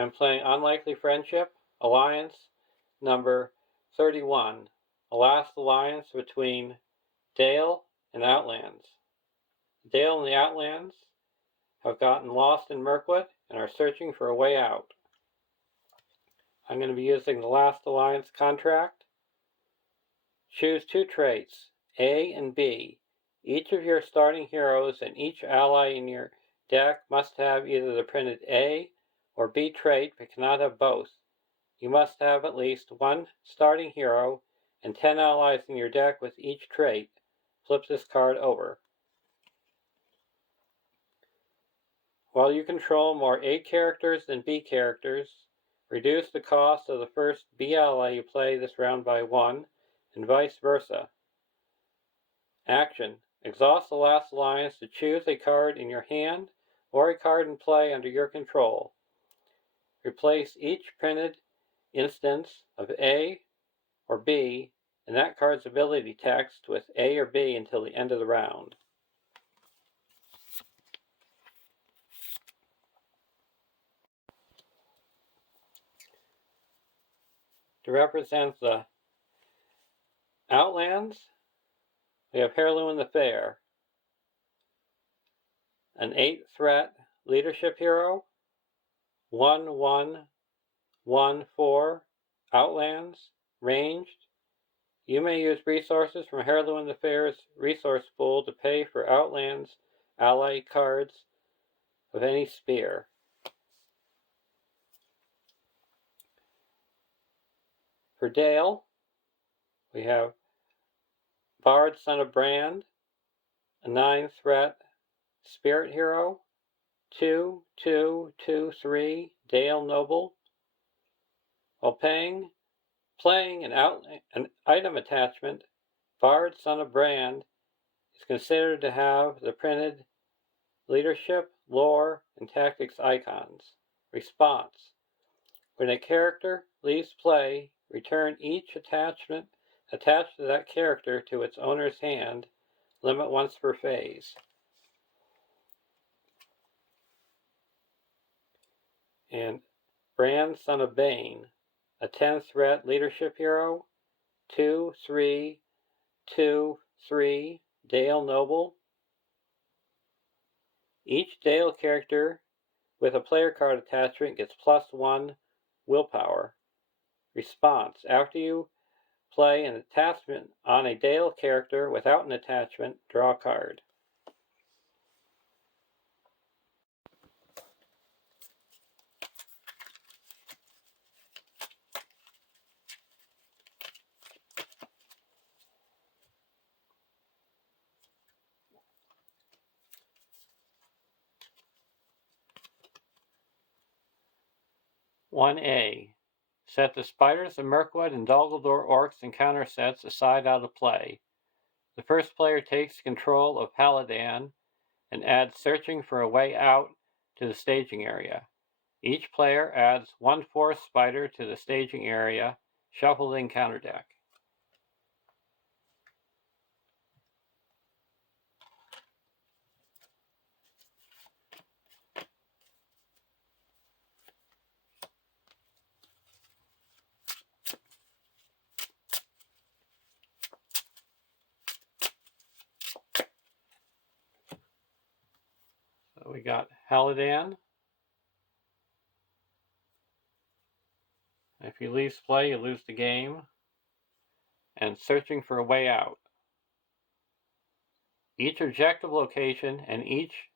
I'm playing Unlikely Friendship, Alliance number 31, a last alliance between Dale and Outlands. Dale and the Outlands have gotten lost in Mirkwood and are searching for a way out. I'm going to be using the Last Alliance contract. Choose two traits, A and B. Each of your starting heroes and each ally in your deck must have either the printed A or B trait, but cannot have both. You must have at least one starting hero and 10 allies in your deck with each trait. Flip this card over. While you control more A characters than B characters, reduce the cost of the first B ally you play this round by 1, and vice versa. Action. Exhaust the Last Alliance to choose a card in your hand or a card in play under your control. Replace each printed instance of A or B in that card's ability text with A or B until the end of the round. To represent the Outlands, we have Heirloom the Fair, an 8-threat leadership hero, 1/1/1/4 Outlands, ranged. You may use resources from Heirloom the Fair's resource pool to pay for Outlands ally cards of any sphere. For Dale, we have Bard, Son of Brand, a 9-threat spirit hero, 2/2/2/3 Dale Noble. While playing an item attachment, Bard, Son of Brand is considered to have the printed leadership, lore, and tactics icons. Response. When a character leaves play, return each attachment attached to that character to its owner's hand, limit once per phase. And Brand, Son of Bane, a 10-threat leadership hero, 2/3/2/3 Dale Noble. Each Dale character with a player card attachment gets +1 willpower. Response. After you play an attachment on a Dale character without an attachment, draw a card. (1A) Set the Spiders of Mirkwood and Duldulore Orcs encounter sets aside out of play. The first player takes control of Paladin and adds Searching for a Way Out to the staging area. Each player adds 1/4 spider to the staging area. Shuffle the encounter deck. So we got Paladin. If you leave play, you lose the game. And Searching for a Way Out. Each objective location and each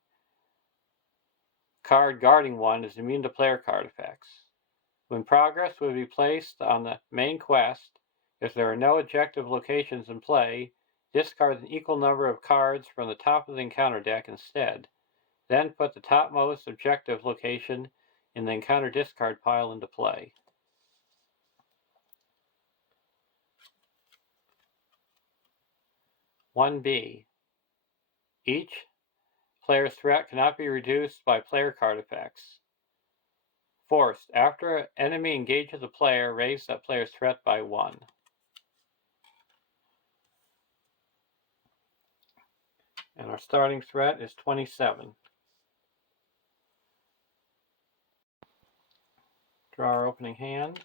card guarding one is immune to player card effects. When progress will be placed on the main quest, if there are no objective locations in play, discard an equal number of cards from the top of the encounter deck instead. Then put the topmost objective location in the encounter discard pile into play. (1B) Each player's threat cannot be reduced by player card effects. Forced. After an enemy engages a player, raise that player's threat by 1. And our starting threat is 27. Draw our opening hand.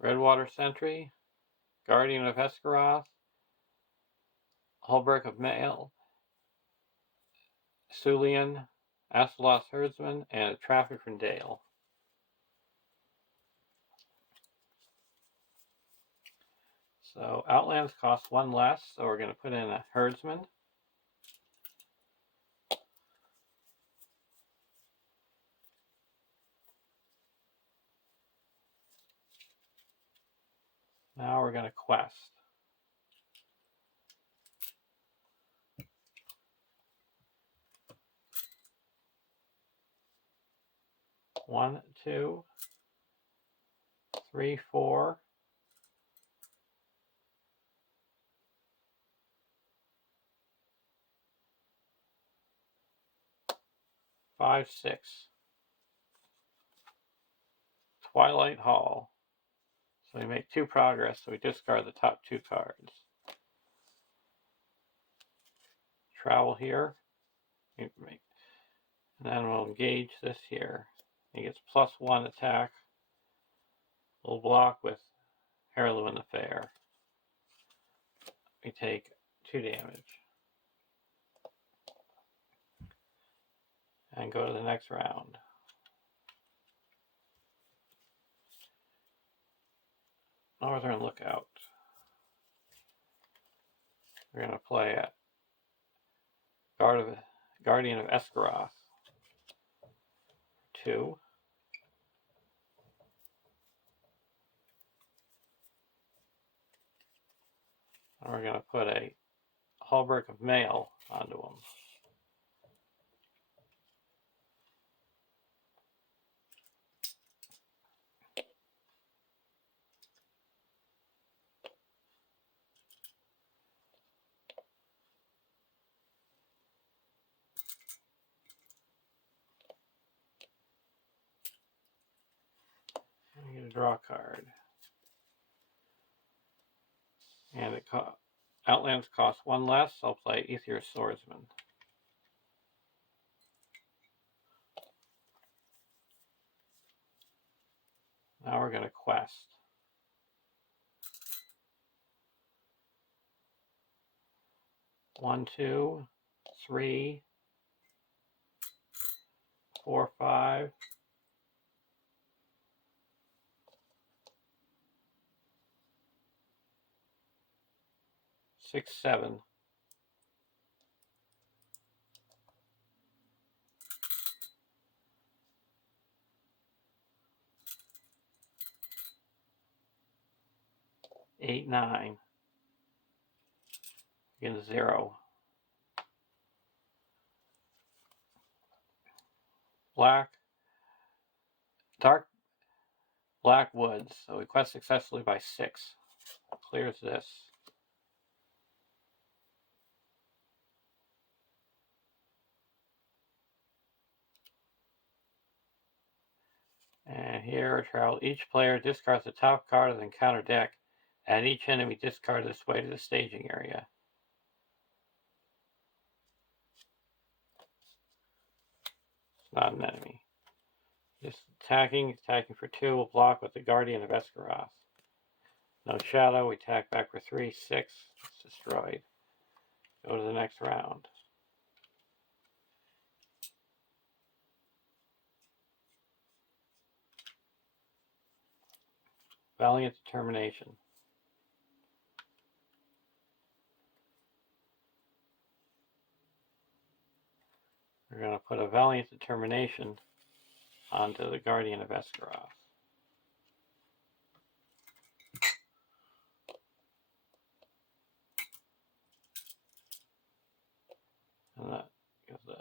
Redwater Sentry, Guardian of Esgaroth, Hulberg of Mail, Sulian, Astalos Herdsman, and a Traffic from Dale. So Outlands costs 1 less, so we're going to put in a Herdsman. Now we're going to quest. 1, 2, 3, 4. 5, 6. Twilight Hall. So we make 2 progress, so we discard the top 2 cards. Travel here. And then we'll engage this here. He gets +1 attack. We'll block with Heirloom the Fair. We take 2 damage. And go to the next round. Northern Lookout. We're going to play at Guardian of Esgaroth. 2. And we're going to put a Hulberg of Mail onto him. I'm going to draw a card. And Outlands costs 1 less. I'll play Aether Swordsman. Now we're going to quest. 1, 2, 3, 4, 5. 6, 7. 8, 9. Again, 0. Dark Black Woods. So we quest successfully by 6. Clears this. And here, each player discards the top card of the encounter deck, and each enemy discards this way to the staging area. It's not an enemy. Just attacking for 2. We'll block with the Guardian of Esgaroth. No shadow. We attack back for 3, 6. It's destroyed. Go to the next round. Valiant Determination. We're going to put a Valiant Determination onto the Guardian of Esgaroth. And that gives the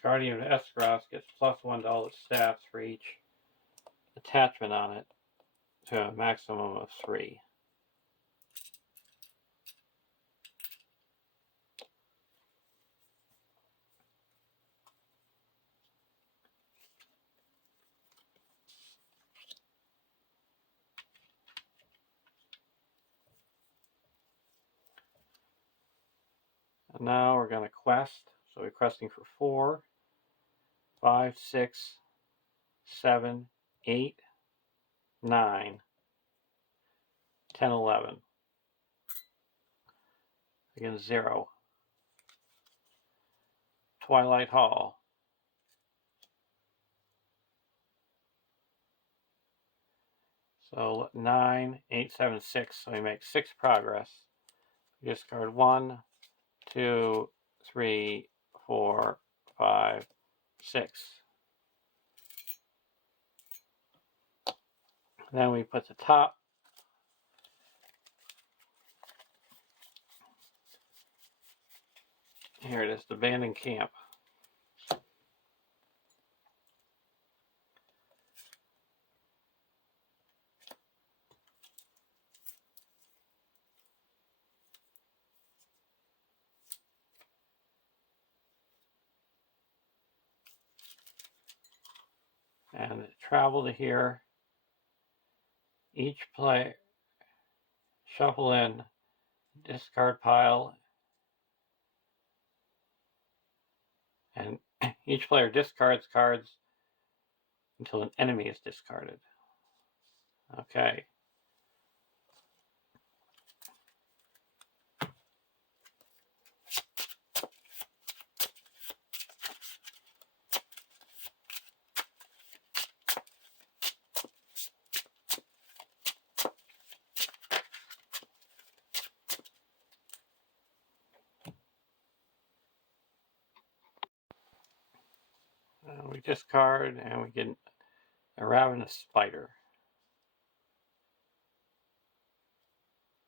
Guardian of Esgaroth gets +1 to all its stats for each attachment on it to a maximum of 3. And now we're going to quest. So we're questing for 4, 5, 6, 7, 8, 9, 10, 11. Again, 0. Twilight Hall. So 9, 8, 7, 6. So we make 6 progress. We discard 1, 2, 3, 4, 5, 6. Then we put the top. Here it is, the abandoned camp. And travel to here. Each player shuffle in, discard pile, and each player discards cards until an enemy is discarded. Okay. We discard and we get a ravenous spider.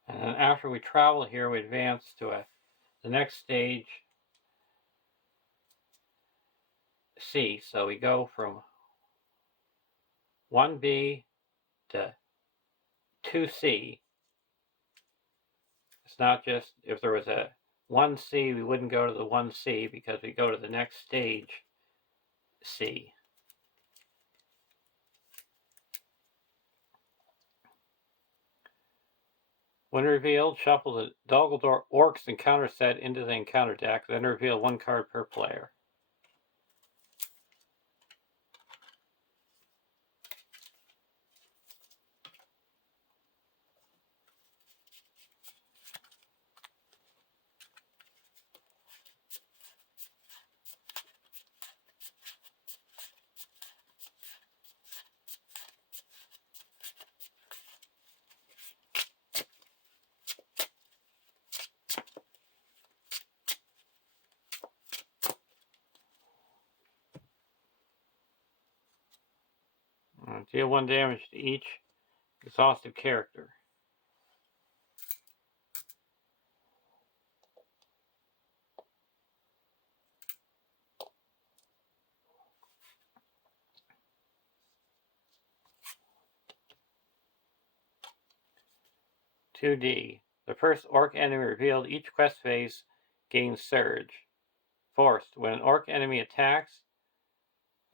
And then after we travel here, we advance to the next stage, C. So we go from 1B to 2C. It's not just, if there was a 1C, we wouldn't go to the 1C because we go to the next stage, C. When revealed, shuffle the Dumbledore Orcs encounter set into the encounter deck, then reveal 1 card per player. Deal 1 damage to each exhausted character. (2D). The first orc enemy revealed each quest phase gains Surge. Forced. When an orc enemy attacks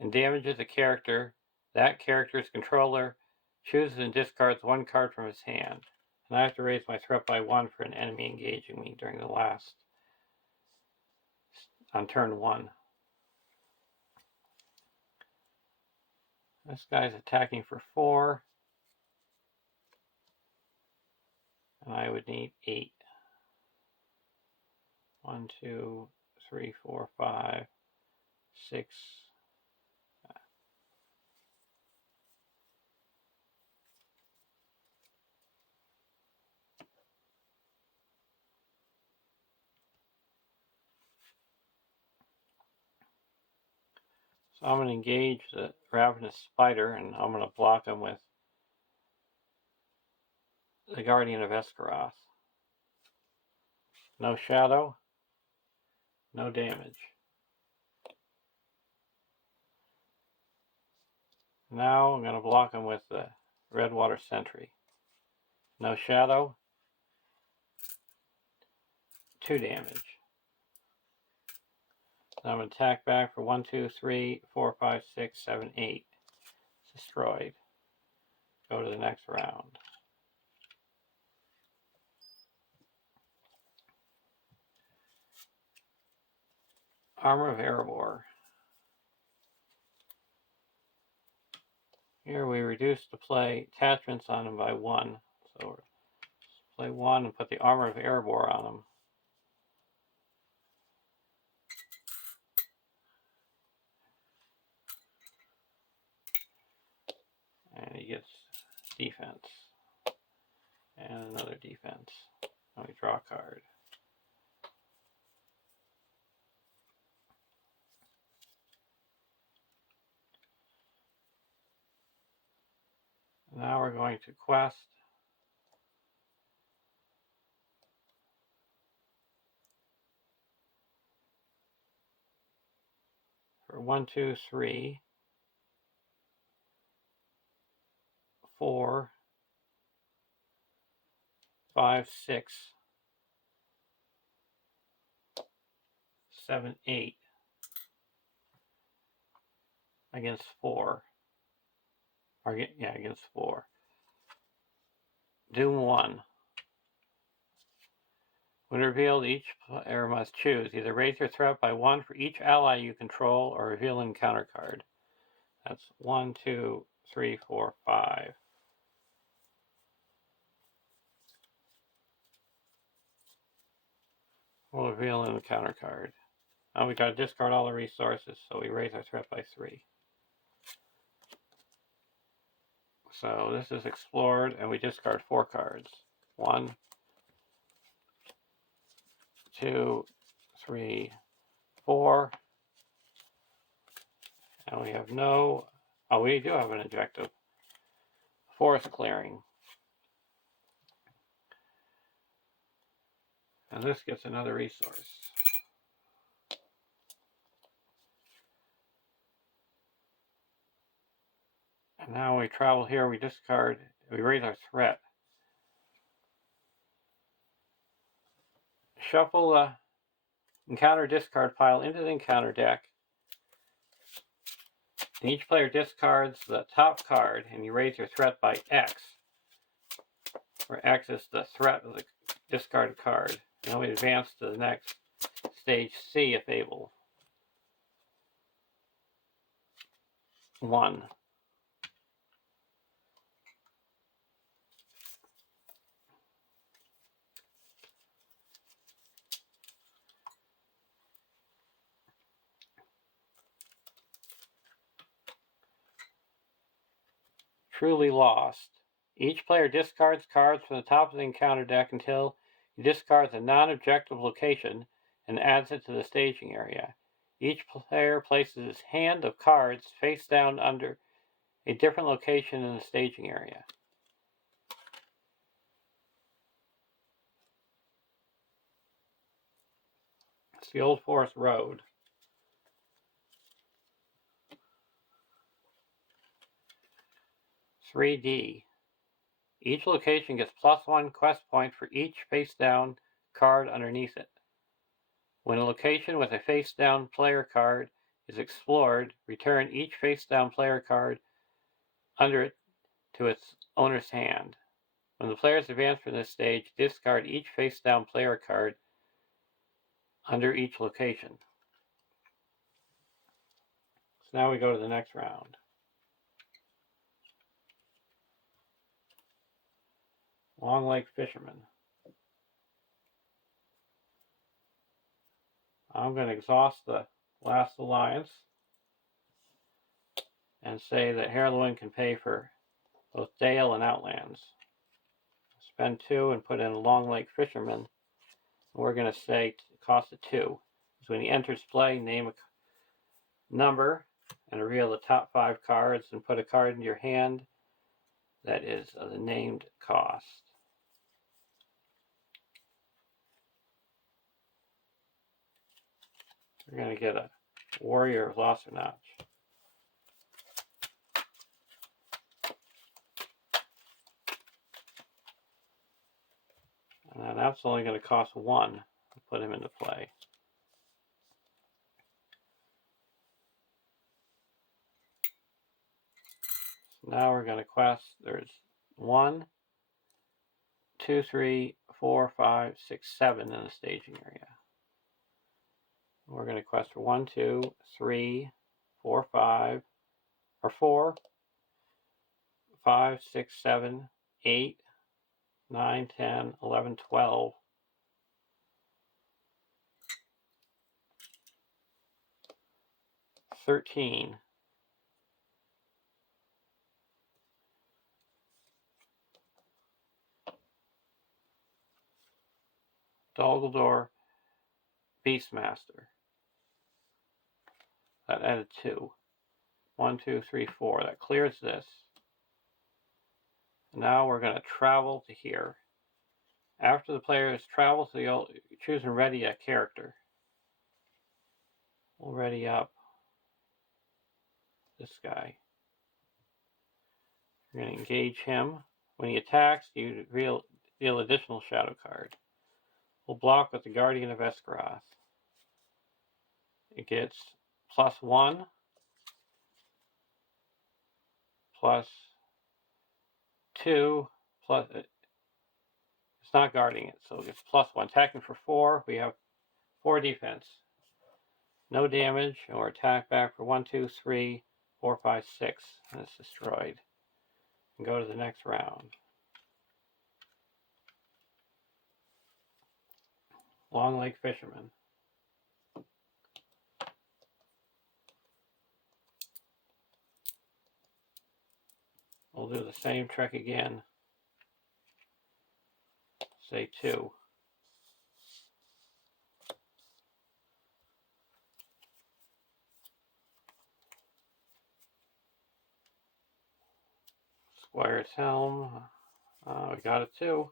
and damages a character, that character's controller chooses and discards 1 card from his hand. And I have to raise my threat by 1 for an enemy engaging me during the last, on turn 1. This guy's attacking for 4. And I would need 8. 1, 2, 3, 4, 5, 6. So I'm going to engage the Ravenous Spider, and I'm going to block him with the Guardian of Esgaroth. No shadow, no damage. Now I'm going to block him with the Redwater Sentry. No shadow, 2 damage. So I'm going to attack back for 1, 2, 3, 4, 5, 6, 7, 8. It's destroyed. Go to the next round. Armor of Erebor. Here we reduce the play attachments on them by 1. So play 1 and put the Armor of Erebor on him. And he gets defense. And another defense. And we draw a card. Now we're going to quest. For 1, 2, 3, 4, 5, 6, 7, 8 against 4. Or yeah, against 4. Doom 1. When revealed, each player must choose either raise your threat by 1 for each ally you control or reveal an encounter card. That's 1, 2, 3, 4, 5. We'll reveal an encounter card. Now we got to discard all the resources, so we raise our threat by 3. So this is explored, and we discard 4 cards. 1, 2, 3, 4. And we have no... Oh, we do have an objective. Forest clearing. And this gets another resource. And now we travel here, we discard, we raise our threat. Shuffle the encounter discard pile into the encounter deck. And each player discards the top card, and you raise your threat by X, where X is the threat of the discarded card. Now we advance to the next stage C if able. 1. Truly lost. Each player discards cards from the top of the encounter deck until he discards a non-objective location and adds it to the staging area. Each player places his hand of cards face down under a different location in the staging area. It's the Old Forest Road. (3D). Each location gets +1 quest point for each face-down card underneath it. When a location with a face-down player card is explored, return each face-down player card under it to its owner's hand. When the players advance from this stage, discard each face-down player card under each location. So now we go to the next round. Long Lake Fisherman. I'm going to exhaust the last alliance and say that Heroin can pay for both Dale and Outlands. Spend 2 and put in a Long Lake Fisherman. And we're going to say it costs a 2. So when he enters play, name a number and reveal the top 5 cards and put a card in your hand that is the named cost. We're going to get a Warrior of Lost Notch. And that's only going to cost 1 to put him into play. So now we're going to quest. There's 1, 2, 3, 4, 5, 6, 7 in the staging area. We're we're going to quest for 1, 2, 3, 4, 5, or 4, 5, 6, 7, 8, 9, 10, 11, 12. 13. Dumbledore Beastmaster. That added 2. 1, 2, 3, 4. That clears this. Now we're going to travel to here. After the player has traveled to the choose and ready a character. We'll ready up this guy. We're going to engage him. When he attacks, you deal additional shadow card. We'll block with the Guardian of Esgaroth. It gets +1, +2, plus. It's not guarding it, so it gets +1. Attacking for 4. We have 4 defense. No damage, and we're attacked back for 1, 2, 3, 4, 5, 6, and it's destroyed. And go to the next round. Long Lake Fisherman. We'll do the same trick again. Say 2. Squire's Helm. We got it too.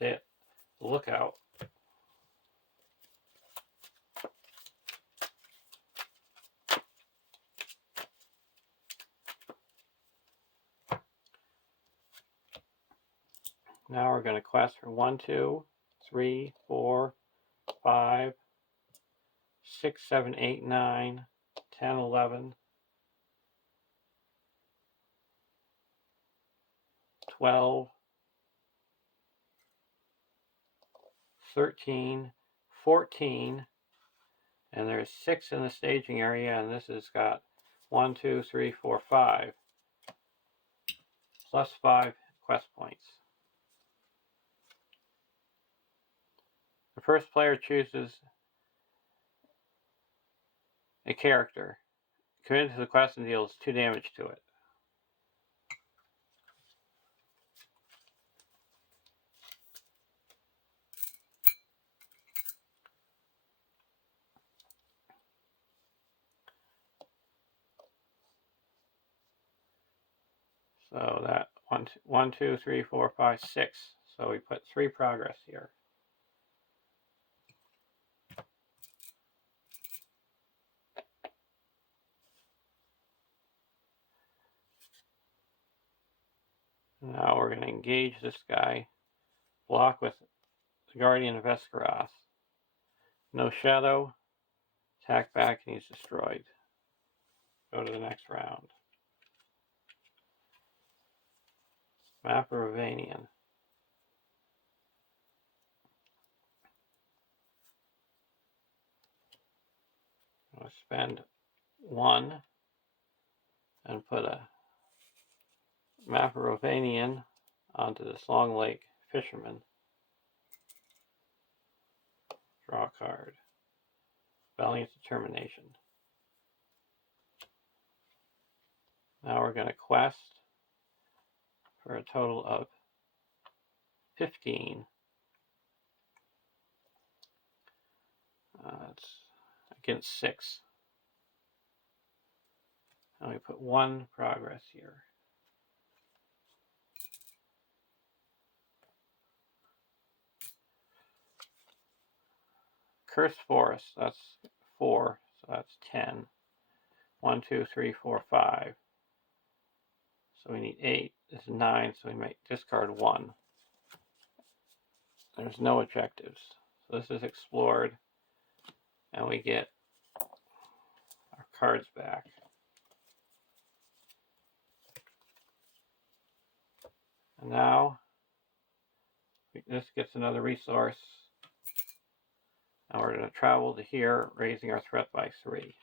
The Lookout. Now we're going to quest for 1, 2, 3, 4, 5, 6, 7, 8, 9, 10, 11, 12, 13, 14, and there's 6 in the staging area, and this has got 1, 2, 3, 4, 5, +5 quest points. The first player chooses a character. Commit to the quest and deals 2 damage to it. So that 1, 2, 3, 4, 5, 6. So we put 3 progress here. Now we're going to engage this guy. Block with the Guardian of Esgaroth. No shadow. Attack back and he's destroyed. Go to the next round. Map of Ravanian. I'm going to spend 1 and put a Map of Ravanian onto this Long Lake Fisherman. Draw a card. Valiant Determination. Now we're going to quest for a total of 15. It's against 6. And we put 1 progress here. Cursed Forest, that's 4, so that's 10. 1, 2, 3, 4, 5. So we need 8. This is 9, so we might discard 1. There's no objectives. So this is explored, and we get our cards back. And now this gets another resource. Now we're going to travel to here, raising our threat by 3.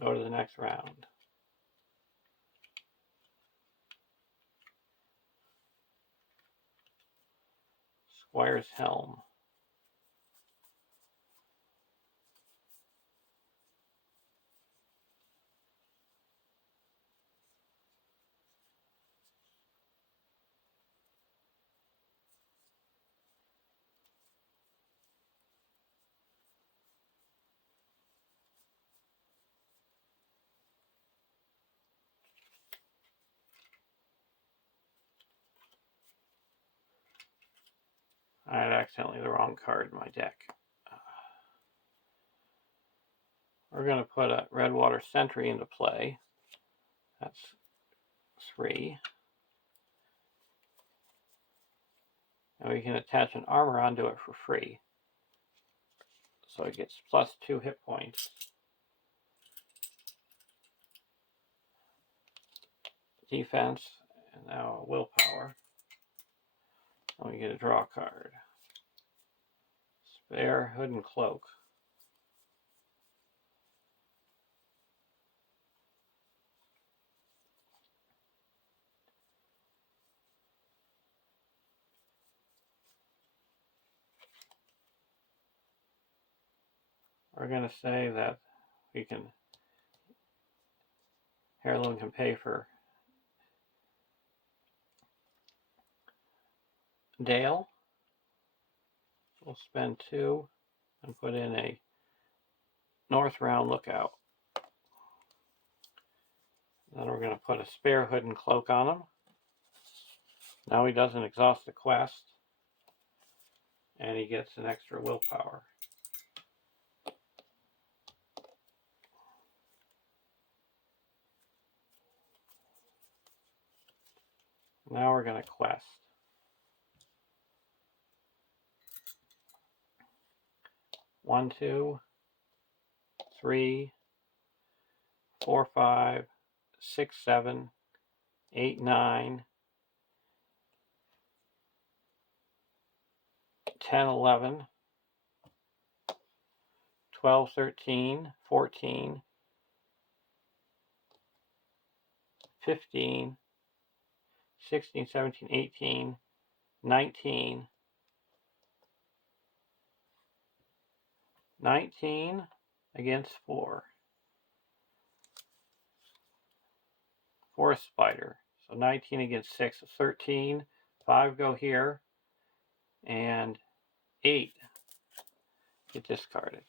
Go to the next round. Squire's Helm. I had accidentally the wrong card in my deck. We're going to put a Redwater Sentry into play. That's 3. And we can attach an armor onto it for free. So it gets +2 hit points. Defense, and now willpower. And we get a draw card. Spare Hood and Cloak. We're going to say that we can, Heirloom can pay for Dale. We'll spend 2 and put in a North Round Lookout. Then we're going to put a spare Hood and Cloak on him. Now he doesn't exhaust the quest, and he gets an extra willpower. Now we're going to quest. 1, 2, 3, 4, 5, 6, 7, 8, 9, 10, 11, 12, 13, 14, 15, 16, 17, 18, 19, 19 against 4. Forest Spider. So 19 against 6, so 13. 5 go here, and 8 get discarded.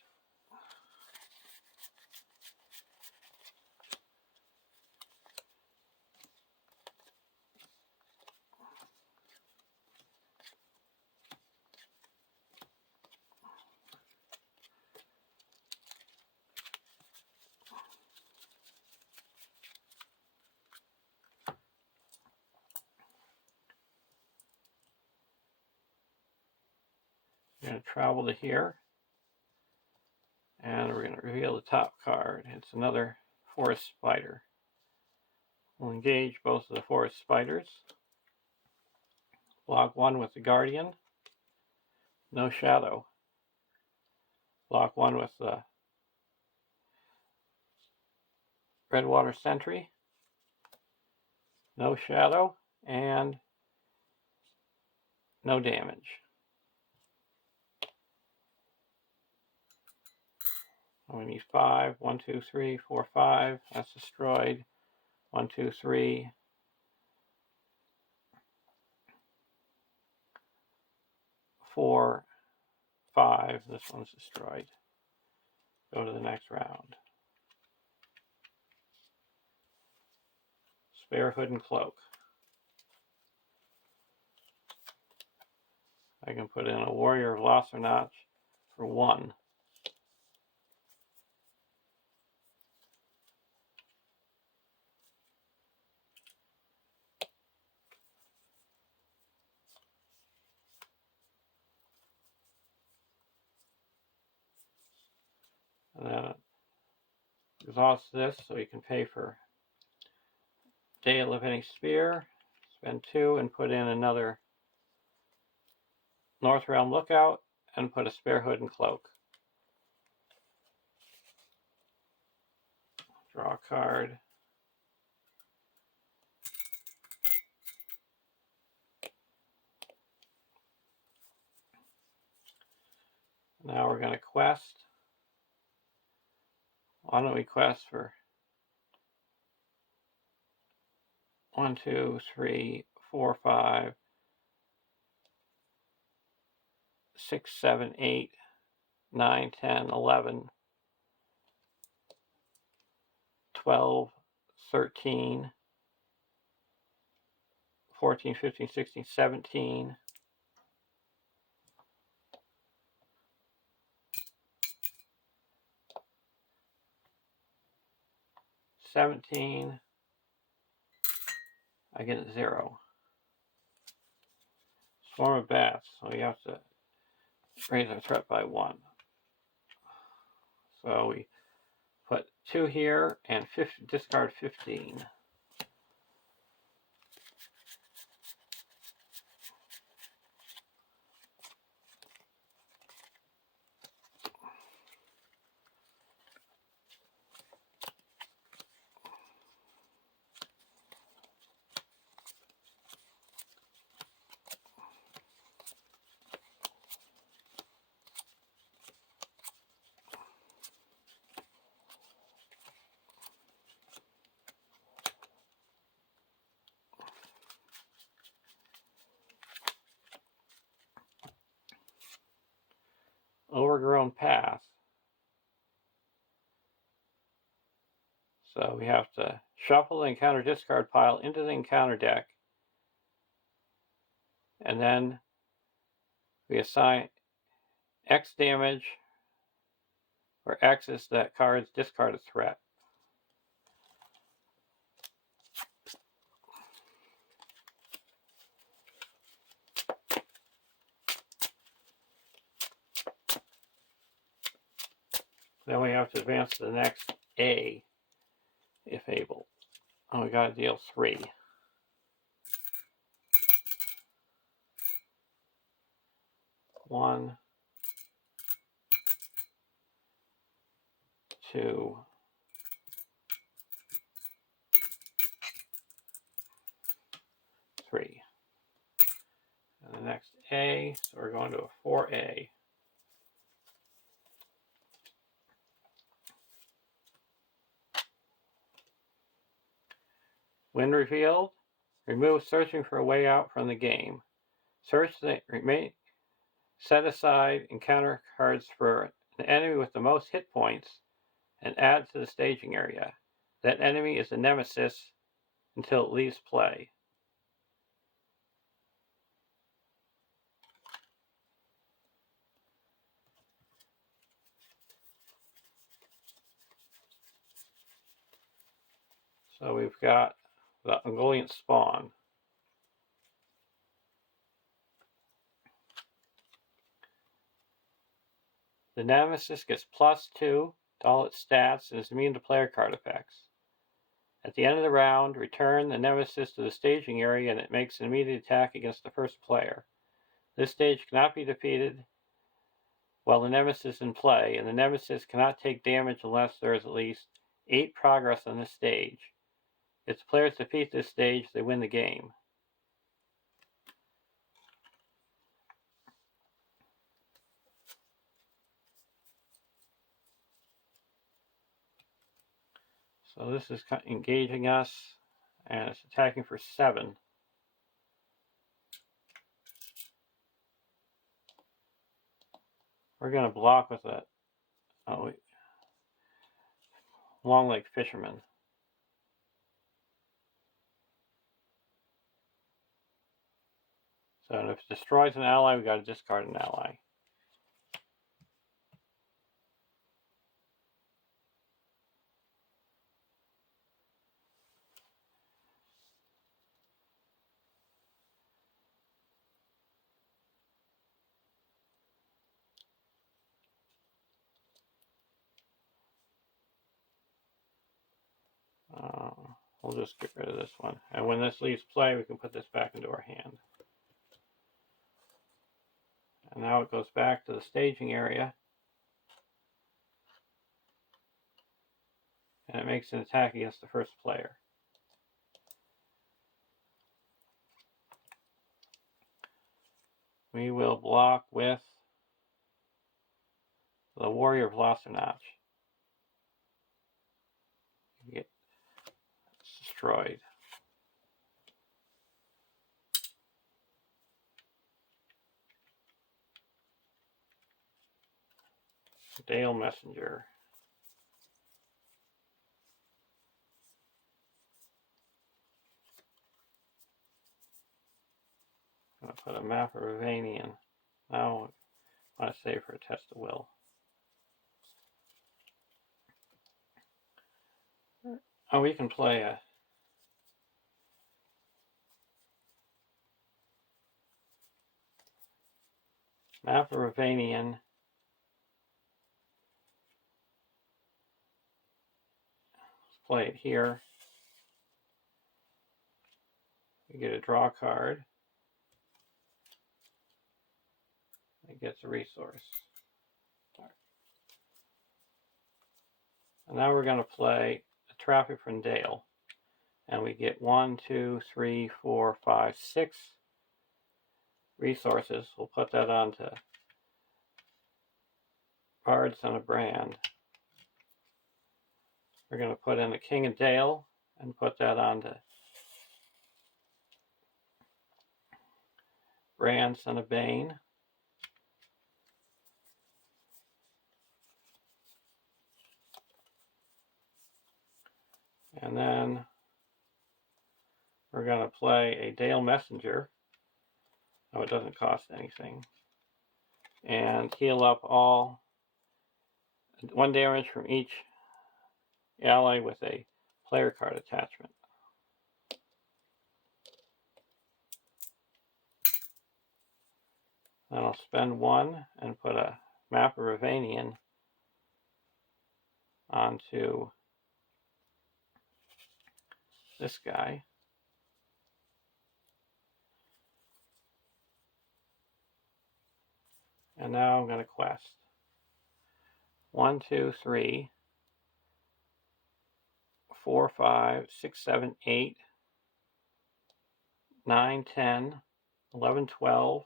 We're going to travel to here, and we're going to reveal the top card. It's another Forest Spider. We'll engage both of the Forest Spiders. Block 1 with the Guardian. No shadow. Block 1 with the Redwater Sentry. No shadow, and no damage. We need 5. 1, 2, 3, 4, 5. That's destroyed. 1, 2, 3. 4, 5. This one's destroyed. Go to the next round. Spare Hood and Cloak. I can put in a Warrior of Lossernotch for 1. And then exhaust this so we can pay for Dale of any Spear. Spend 2 and put in another North Realm Lookout and put a spare hood and cloak. Draw a card. Now we're going to quest. Why don't we quest for 1, 2, 3, 4, 5, 6, 7, 8, 9, 10, 11, 12, 13, 14, 15, 16, 17, 17, I get a 0. Swarm of bats, so we have to raise our threat by 1. So we put 2 here and discard 15. Overgrown path. So we have to shuffle the encounter discard pile into the encounter deck, and then we assign X damage, where X is that card's discarded threat. Then we have to advance to the next A, if able. Oh, we got to deal 3. 1, 2, 3. And the next A, so we're going to a 4A. When revealed, remove searching for a way out from the game. Search the set aside encounter cards for the enemy with the most hit points and add to the staging area. That enemy is a nemesis until it leaves play. So we've got the Ungoliant Spawn. The Nemesis gets +2 to all its stats and is immune to player card effects. At the end of the round, return the Nemesis to the staging area and it makes an immediate attack against the first player. This stage cannot be defeated while the Nemesis is in play, and the Nemesis cannot take damage unless there is at least 8 progress on this stage. If the players defeat this stage, they win the game. So this is engaging us, and it's attacking for 7. We're going to block with a long leg fisherman. So if it destroys an ally, we got to discard an ally. We'll just get rid of this one. And when this leaves play, we can put this back into our hand. And now it goes back to the staging area. And it makes an attack against the first player. We will block with the Warrior of Lossernotch. Get destroyed. Dale Messenger. I'm going to put a map of Ravanian. Now I want to save for a test of will. Oh, we can play a map of Ravanian. Let's play it here. We get a draw card. It gets a resource. And now we're going to play a Traffic from Dale. And we get 1, 2, 3, 4, 5, 6 resources. We'll put that onto Bards on a Brand. We're going to put in a King of Dale and put that onto Brand, Son of Bane. And then we're going to play a Dale Messenger. Oh, it doesn't cost anything. And heal up all 1 damage from each ally with a player card attachment. Then I'll spend 1 and put a map of Ravanian onto this guy. And now I'm going to quest 1, 2, 3, 4, 5, 6, 7, 8, 9, 10, 11, 12,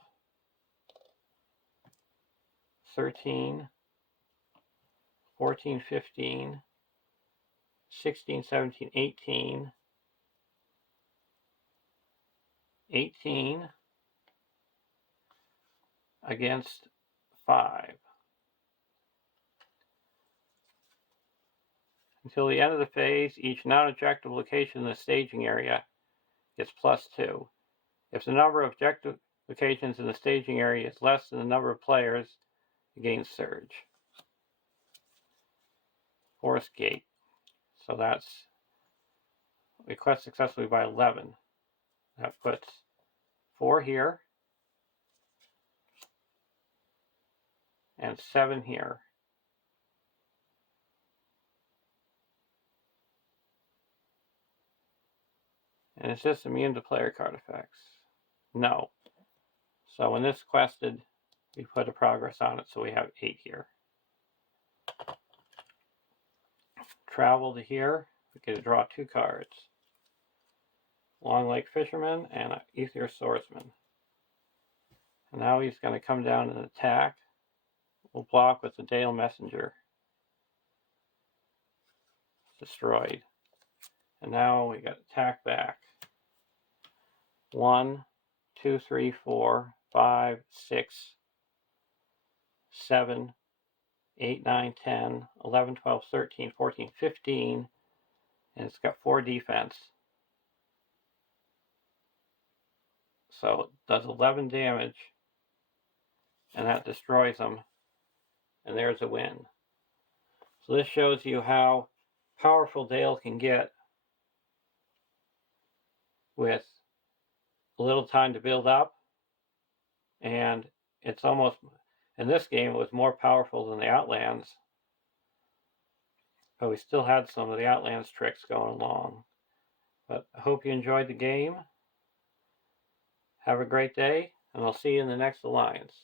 13, 14, 15, 16, 17, 18, 18 against 5. Until the end of the phase, each non-objective location in the staging area gets +2. If the number of objective locations in the staging area is less than the number of players, it gains Surge. Forest Gate. So that's, we quest successfully by 11. That puts 4 here and 7 here. And it's just immune to player card effects. No. So when this quested, we put a progress on it, so we have 8 here. Travel to here, we get to draw 2 cards. Long Lake Fisherman and an Ether Swordsman. And now he's going to come down and attack. We'll block with the Dale Messenger. Destroyed. And now we got attack back. 1, 2, 3, 4, 5, 6, 7, 8, 9, 10, 11, 12, 13, 14, 15, and it's got 4 defense. So it does 11 damage, and that destroys them, and there's a win. So this shows you how powerful Dale can get with a little time to build up, and it's almost, in this game, it was more powerful than the Outlands, but we still had some of the Outlands tricks going along. But I hope you enjoyed the game. Have a great day, and I'll see you in the next Alliance.